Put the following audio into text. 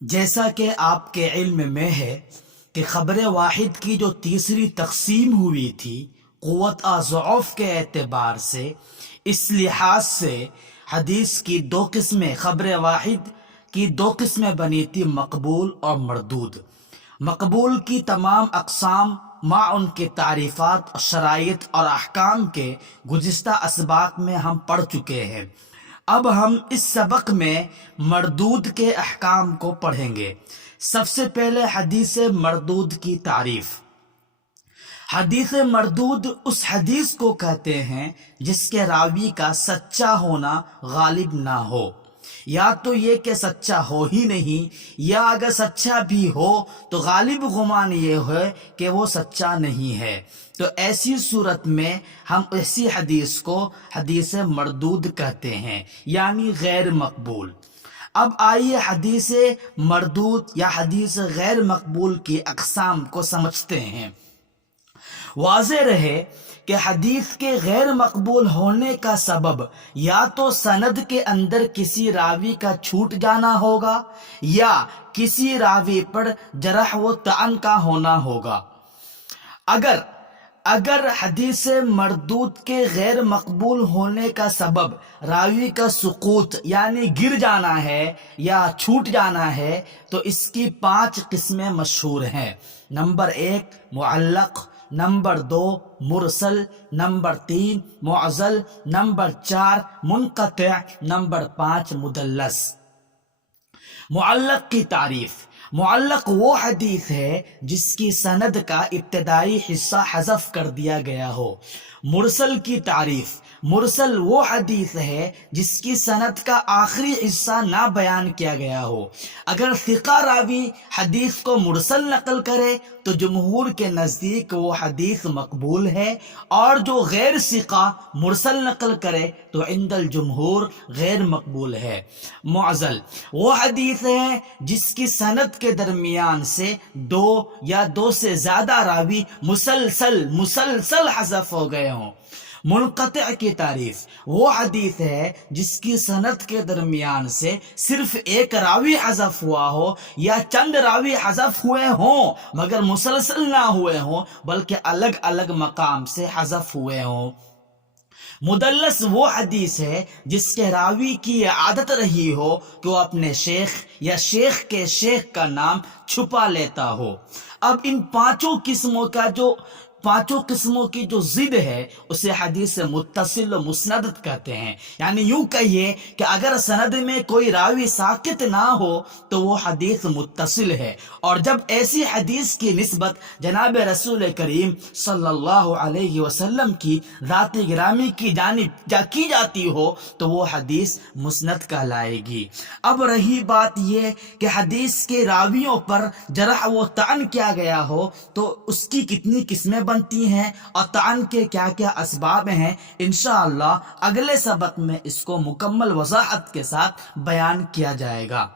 جیسا کہ آپ کے علم میں ہے کہ خبر واحد کی جو تیسری تقسیم ہوئی تھی قوت ضعف کے اعتبار سے، اس لحاظ سے حدیث کی دو قسمیں، خبر واحد کی دو قسمیں بنی تھی، مقبول اور مردود۔ مقبول کی تمام اقسام مع ان کے تعریفات، شرائط اور احکام کے گزشتہ اسباق میں ہم پڑھ چکے ہیں۔ اب ہم اس سبق میں مردود کے احکام کو پڑھیں گے۔ سب سے پہلے حدیث مردود کی تعریف۔ حدیث مردود اس حدیث کو کہتے ہیں جس کے راوی کا سچا ہونا غالب نہ ہو، یا تو یہ کہ سچا ہو ہی نہیں، یا اگر سچا بھی ہو تو غالب گمان یہ ہے کہ وہ سچا نہیں ہے، تو ایسی صورت میں ہم ایسی حدیث کو حدیث مردود کہتے ہیں، یعنی غیر مقبول۔ اب آئیے حدیث مردود یا حدیث غیر مقبول کی اقسام کو سمجھتے ہیں۔ واضح رہے کہ حدیث کے غیر مقبول ہونے کا سبب یا تو سند کے اندر کسی راوی کا چھوٹ جانا ہوگا، یا کسی راوی پر جرح و طعن کا ہونا ہوگا۔ اگر حدیث مردود کے غیر مقبول ہونے کا سبب راوی کا سقوط یعنی گر جانا ہے یا چھوٹ جانا ہے، تو اس کی 5 قسمیں مشہور ہیں۔ نمبر 1 معلق، نمبر 2 مرسل، نمبر 3 معضل، نمبر 4 منقطع، نمبر 5 مدلس۔ معلق کی تعریف۔ معلق وہ حدیث ہے جس کی سند کا ابتدائی حصہ حذف کر دیا گیا ہو۔ مرسل کی تعریف۔ مرسل وہ حدیث ہے جس کی سند کا آخری حصہ نہ بیان کیا گیا ہو۔ اگر ثقہ راوی حدیث کو مرسل نقل کرے تو جمہور کے نزدیک وہ حدیث مقبول ہے، اور جو غیر ثقہ مرسل نقل کرے تو عند الجمہور غیر مقبول ہے۔ معضل وہ حدیث ہے جس کی سند کے درمیان سے 2 یا 2 سے زیادہ راوی مسلسل حذف ہو گئے ہوں۔ منقطع کی تعریف۔ وہ حدیث ہے جس کی سند کے درمیان سے صرف ایک راوی حذف ہوا ہو، یا چند راوی حذف ہوئے ہوں مگر مسلسل نہ ہوئے ہوں بلکہ الگ الگ مقام سے حذف ہوئے ہوں۔ مدلس وہ حدیث ہے جس کے راوی کی یہ عادت رہی ہو کہ وہ اپنے شیخ یا شیخ کے شیخ کا نام چھپا لیتا ہو۔ اب ان پانچوں قسموں کی جو ضد ہے اسے حدیث متصل و مسند کہتے ہیں۔ یعنی یوں کہیے کہ اگر سند میں کوئی راوی ساقط نہ ہو تو وہ حدیث متصل ہے، اور جب ایسی حدیث کی نسبت جناب رسول کریم صلی اللہ علیہ وسلم کی ذات گرامی کی جانب کی جاتی ہو تو وہ حدیث مسند کہلائے گی۔ اب رہی بات یہ کہ حدیث کے راویوں پر جرح و طعن کیا گیا ہو تو اس کی کتنی قسمیں بنتی ہیں اور طعن کے کیا کیا اسباب ہیں، انشاءاللہ اگلے سبق میں اس کو مکمل وضاحت کے ساتھ بیان کیا جائے گا۔